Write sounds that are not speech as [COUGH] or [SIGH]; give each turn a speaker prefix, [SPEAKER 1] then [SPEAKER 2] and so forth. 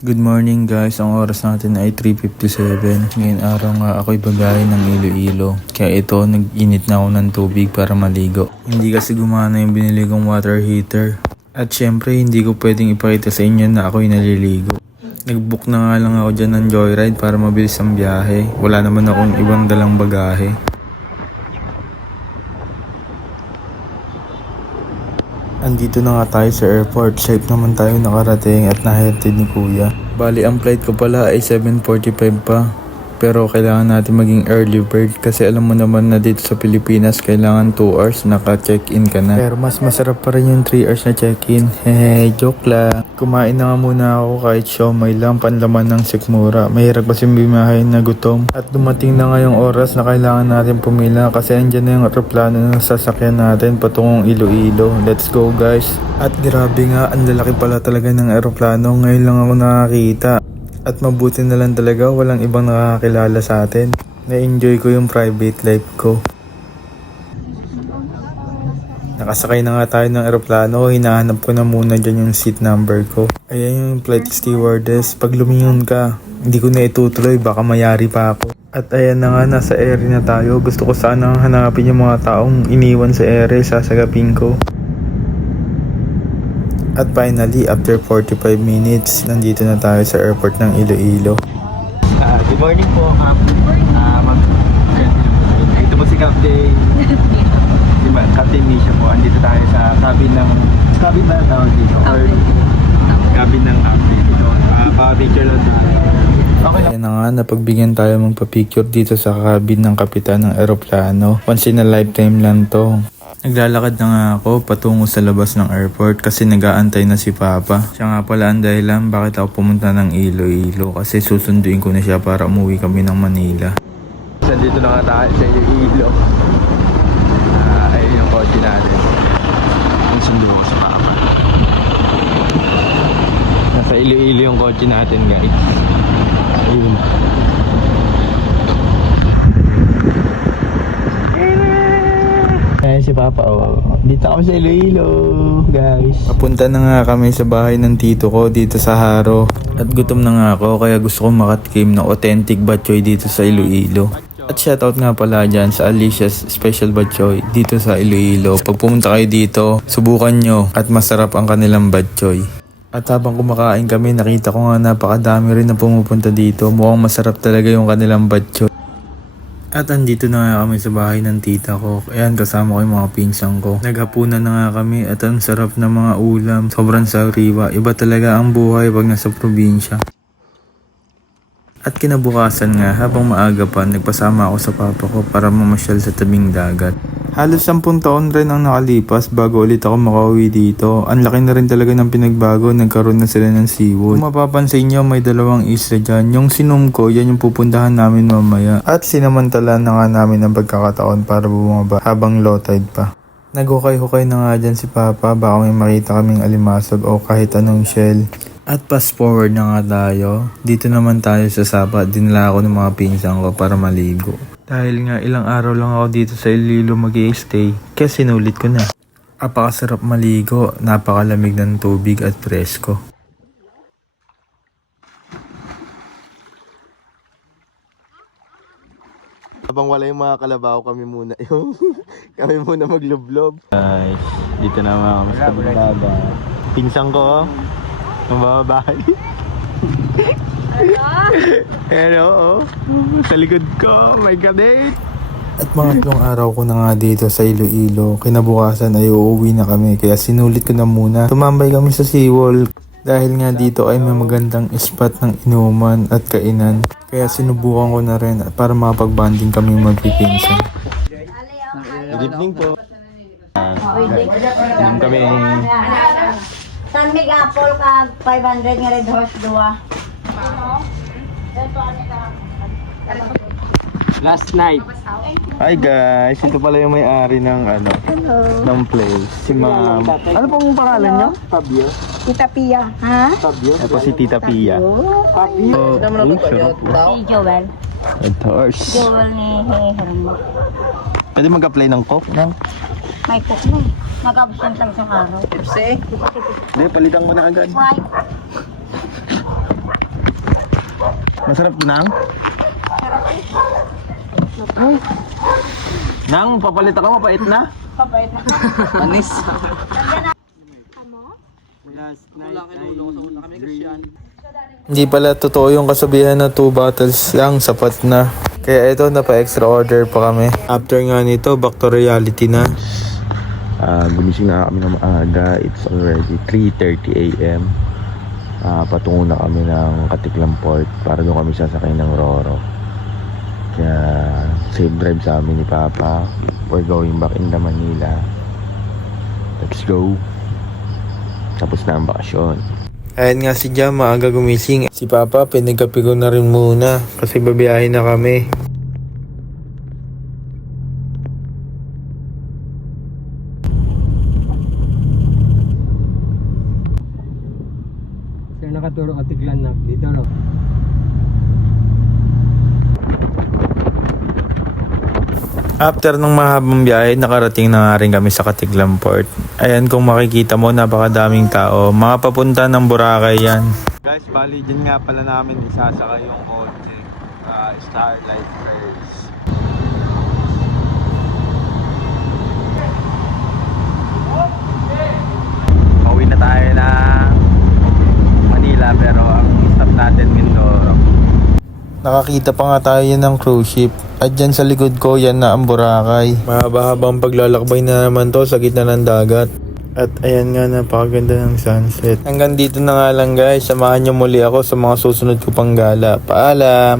[SPEAKER 1] Good morning guys, ang oras natin ay 3.57 Ngayon araw nga ako'y babae ng Iloilo. Kaya ito, nag-init na ako ng tubig para maligo. Hindi kasi gumana yung binili kong water heater. At syempre, hindi ko pwedeng ipakita sa inyo na ako'y naliligo. Nag-book na nga lang ako dyan ng joyride para mabilis ang biyahe. Wala naman akong ibang dalang bagahe Andito na nga tayo sa airport. Safe naman tayo nakarating at nahatid ni kuya. Bali, ang flight ko pala ay 7.45 pa. Pero kailangan natin maging early bird kasi alam mo naman na dito sa Pilipinas kailangan 2 hours naka-check-in ka na. Pero mas masarap pa rin yung 3 hours na check-in. [LAUGHS] Hehe, joke lang. Kumain na nga muna ako kahit siomay lang panlaman ng sikmura. Mahirap kasi bimahin na gutom. At dumating na nga yung oras na kailangan natin pumila kasi andyan na yung aeroplano na sasakyan natin patungong Iloilo. Let's go guys. At grabe nga, ang lalaki pala talaga ng aeroplano. Ngayon lang ako nakakita. At mabuti na lang talaga, walang ibang nakakilala sa atin. Na-enjoy ko yung private life ko. Nakasakay na nga tayo ng eroplano, hinahanap ko na muna dyan yung seat number ko. Ayan yung flight stewardess, pag lumingon ka, hindi ko na itutuloy, baka mayari pa ako. At ayan na nga, nasa ere na tayo. Gusto ko sana hanapin yung mga taong iniwan sa ere, sasagapin ko. At finally, after 45 minutes, nandito na tayo sa airport ng Iloilo.
[SPEAKER 2] Ah, good morning po, Cap. Ah, mag Ito po si Captain. si Ma- Captain Misha po. Andito tayo sa cabin ng cabin ba ang tawag dito? Or cabin ng captain dito. Ah, pa-picture lang tayo. Okay lang.
[SPEAKER 1] Kaya na nga, napagbigyan tayo magpa-picture dito sa cabin ng kapitan ng eroplano. Once in a lifetime lang to. Naglalakad na nga ako patungo sa labas ng airport kasi nag-aantay na si Papa. Siya nga pala ang dahilan bakit ako pumunta ng Iloilo kasi susunduin ko na siya para umuwi kami ng Manila.
[SPEAKER 2] Nandito na nga tayo sa Iloilo. Ah, ayun yung kotse natin. Ang sundo ko sa Papa. Nasa Iloilo yung kotse natin guys. Ayun. Ayan si Papa oh. Dito kami sa Iloilo guys.
[SPEAKER 1] Papunta na nga kami sa bahay ng tito ko dito sa Haro. At gutom na nga ako kaya gusto kong makatikim ng authentic batchoy dito sa Iloilo. At shoutout nga pala dyan sa Alicia's Special Batchoy dito sa Iloilo. Pag pumunta kayo dito, subukan nyo at masarap ang kanilang batchoy. At habang kumakain kami, nakita ko nga napakadami rin na pumupunta dito. Mukhang masarap talaga yung kanilang batchoy. At andito na nga kami sa bahay ng tita ko. Ayan, kasama ko yung mga pinsang ko. Naghapunan na nga kami at ang sarap ng mga ulam. Sobrang sariwa. Iba talaga ang buhay pag nasa probinsya. At kinabukasan nga, habang maaga pa, nagpasama ako sa papa ko para mamasyal sa tabing dagat. Halos 10 taon rin ang nakalipas bago ulit ako makauwi dito. Ang laki na rin talaga ng pinagbago, nagkaroon na sila ng seawood. Kung mapapansin nyo, may dalawang isla dyan. Yung sinum ko, yan yung pupuntahan namin mamaya. At sinamantala na nga namin ang pagkakataon para bumaba habang low tide pa. Nagukay-hukay na nga dyan si Papa baka may makita kaming alimasog o kahit anong shell. At fast forward na nga tayo. Dito naman tayo sa Sapa. Dinala ako ng mga pinsan ko para maligo. Dahil nga ilang araw lang ako dito sa Iloilo mag stay kaya sinulit ko na. Apakasarap maligo, napakalamig ng tubig at presko.
[SPEAKER 3] Habang wala yung mga kalabaw, kami muna yung [LAUGHS] kami muna maglublob.
[SPEAKER 2] Guys, dito na mga dagat. Pinsang ko, mababahay. Hello, oh. Sa likod ko, my God, eh.
[SPEAKER 1] At mga ilang araw ko na nga dito sa Iloilo. Kinabukasan ay uuwi na kami kaya sinulit ko na muna. Tumambay kami sa seawall. Dahil nga dito ay may magandang spot ng inuman at kainan. Kaya sinubukan ko na rin para makapag-banding kami magpipinsan.
[SPEAKER 2] Good evening po. Inom kami.
[SPEAKER 4] San Mig Apple kag 500 nga red horse duwa.
[SPEAKER 2] Last night. Hi guys, ito pala yung may-ari ng ano, ng place. Si Ma'am. Ano pong pangalan niyo? Fabio.
[SPEAKER 4] Tita Pia, ha?
[SPEAKER 2] Ito si Tita Pia.
[SPEAKER 4] Fabio.
[SPEAKER 2] Oh, uy, sarap po.
[SPEAKER 4] Si Joel.
[SPEAKER 2] Red horse.
[SPEAKER 4] Joel ni Hermo.
[SPEAKER 2] Pwede mag-apply ng coke? No?
[SPEAKER 4] May cook mo. Mag-absent lang sa araw.
[SPEAKER 2] Hindi, palitan mo na agad.
[SPEAKER 4] White.
[SPEAKER 2] Masarap nang? Ay. Nang, papalit ako, mapait na. [LAUGHS]
[SPEAKER 1] Hindi pala totoo yung kasabihan na 2 bottles lang sapat na. Kaya ito, napa-extra order pa kami. After nga nito, back to reality na.
[SPEAKER 3] Ah, gumising na kami ng maaga. It's already 3.30 a.m. Ah, patungo na kami ng Katiklang Port para doon kami sasakay ng Roro. Kaya safe drive sa amin ni Papa. We're going back in the Manila. Let's go. Tapos na ang bakasyon.
[SPEAKER 1] Ayan nga si Jam, maaga gumising. Si Papa, pinagkapi ko na rin muna kasi babiyahin na kami.
[SPEAKER 5] Nakaturo ka tiglan na dito, no?
[SPEAKER 1] After ng mahabang biyahe, nakarating na nga rin kami sa Katiglan Port. Ayan kung makikita mo, napakadaming tao. Mga papunta ng Boracay yan.
[SPEAKER 2] Guys, bali dyan nga pala namin isasaka yung kotse. Uh, Starlight Prayers. Pauwi na tayo ng Manila pero ang stop natin Mindoro.
[SPEAKER 1] Nakakita pa nga tayo ng cruise ship. At dyan sa likod ko, yan na ang Boracay. Mahaba-habang paglalakbay na naman to sa gitna ng dagat. At ayan nga, napakaganda ng sunset. Hanggang dito na nga lang guys. Samahan nyo muli ako sa mga susunod ko pang gala. Paalam!